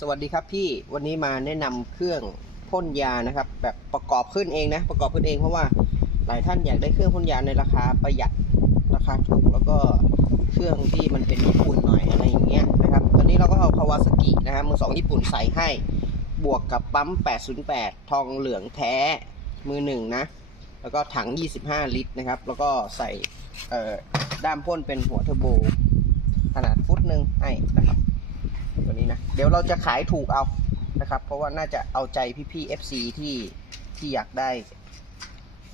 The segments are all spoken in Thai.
สวัสดีครับพี่วันนี้มาแนะนำเครื่องพ่นยานะครับ แบบประกอบขึ้นเองนะ ประกอบขึ้นเองเพราะว่าหลายท่านอยากได้เครื่องพ่นยาในราคาประหยัดราคาถูกแล้วก็เครื่องที่มันเป็นญี่ปุ่นหน่อยอะไรอย่างเงี้ยนะครับ ตอนนี้เราก็เอาคาวาซากินะครับมือสองญี่ปุ่นใส่ให้บวกกับปั๊ม 808 ทองเหลืองแท้มือหนึ่งนะ แล้วก็ถัง 25 ลิตรนะครับ แล้วก็ใส่ด้ามพ่นเป็นหัวเทอร์โบ ขนาดฟุตหนึ่งให้นะครับ ตัวนี้นะ เดี๋ยวเราจะขายถูกเอานะครับ เพราะว่าน่าจะเอาใจพี่ๆ FC ที่ที่อยากได้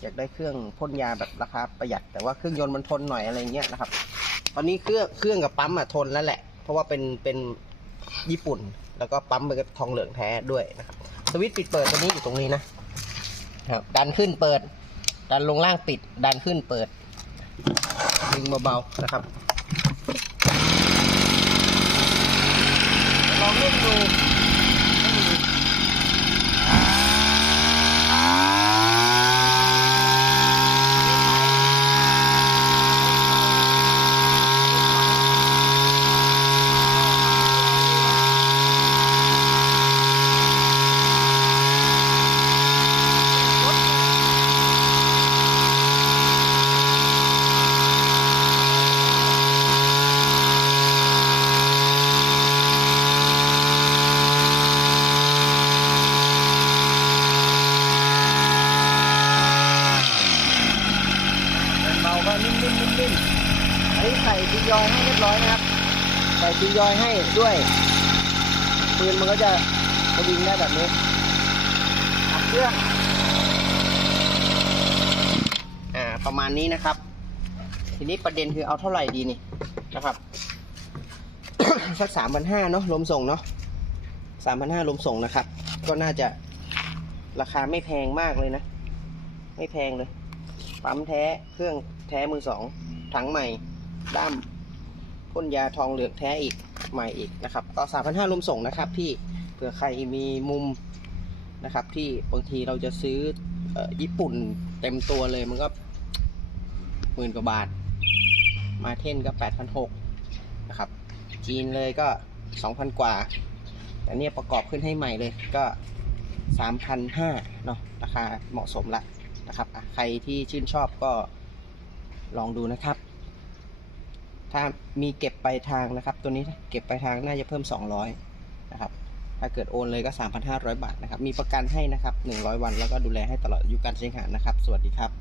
อยากได้เครื่องพ่นยาแบบราคาประหยัด แต่ว่าเครื่องยนต์มันทนหน่อยอะไรเงี้ยนะครับ ตอนนี้เครื่องเครื่องกับปั๊มอะทนแล้วแหละ เพราะว่าเป็นเป็นญี่ปุ่น แล้วก็ปั๊มเป็นทองเหลืองแท้ด้วยนะครับสวิตช์ปิดเปิดตัวนี้อยู่ตรงนี้นะครับดันขึ้นเปิด ดันลงล่างปิด ดันขึ้นเปิดดึงเบาๆนะครับ ลองเล่นดู เบาก็นิ่มๆนิ่มๆอันนี้ใส่จียอยให้เรียบร้อยนะครับ ใส่จียอยให้ด้วยปืนมันก็จะสวิงได้แบบนี้อัดเครื่องอ่าประมาณนี้นะครับ ทีนี้ประเด็นคือเอาเท่าไหร่ดีนี่นะครับสักสามพันห้าเนาะรวมส่งเนาะสามพันห้ารวมส่งนะครับ ก็น่าจะราคาไม่แพงมากเลยนะ ไม่แพงเลย ปั๊มแท้ เครื่องแท้มือสอง ถังใหม่ ด้ามพ่นยาทองเหลืองแท้อีก ใหม่อีกนะครับ ก็สามพันห้ารวมส่งนะครับพี่ เผื่อใครมีมุมนะครับ ที่บางทีเราจะซื้อออญี่ปุ่นเต็มตัวเลยมันก็หมื่นกว่าบาท มาเท่นก็แปดพันหกนะครับ จีนเลยก็สองพันกว่า แต่เนี่ยประกอบขึ้นให้ใหม่เลยก็สามพันห้าเนาะ ราคาเหมาะสมละ นะครับใครที่ชื่นชอบก็ลองดูนะครับ ถ้ามีเก็บไปลายทางนะครับ ตัวนี้เก็บไปลายทางน่าจะเพิ่ม 200นะครับถ้าเกิดโอนเลยก็ 3,500 บาทนะครับ มีประกันให้นะครับ 100 วันแล้วก็ดูแลให้ตลอดอายุการใช้งานนะครับ สวัสดีครับ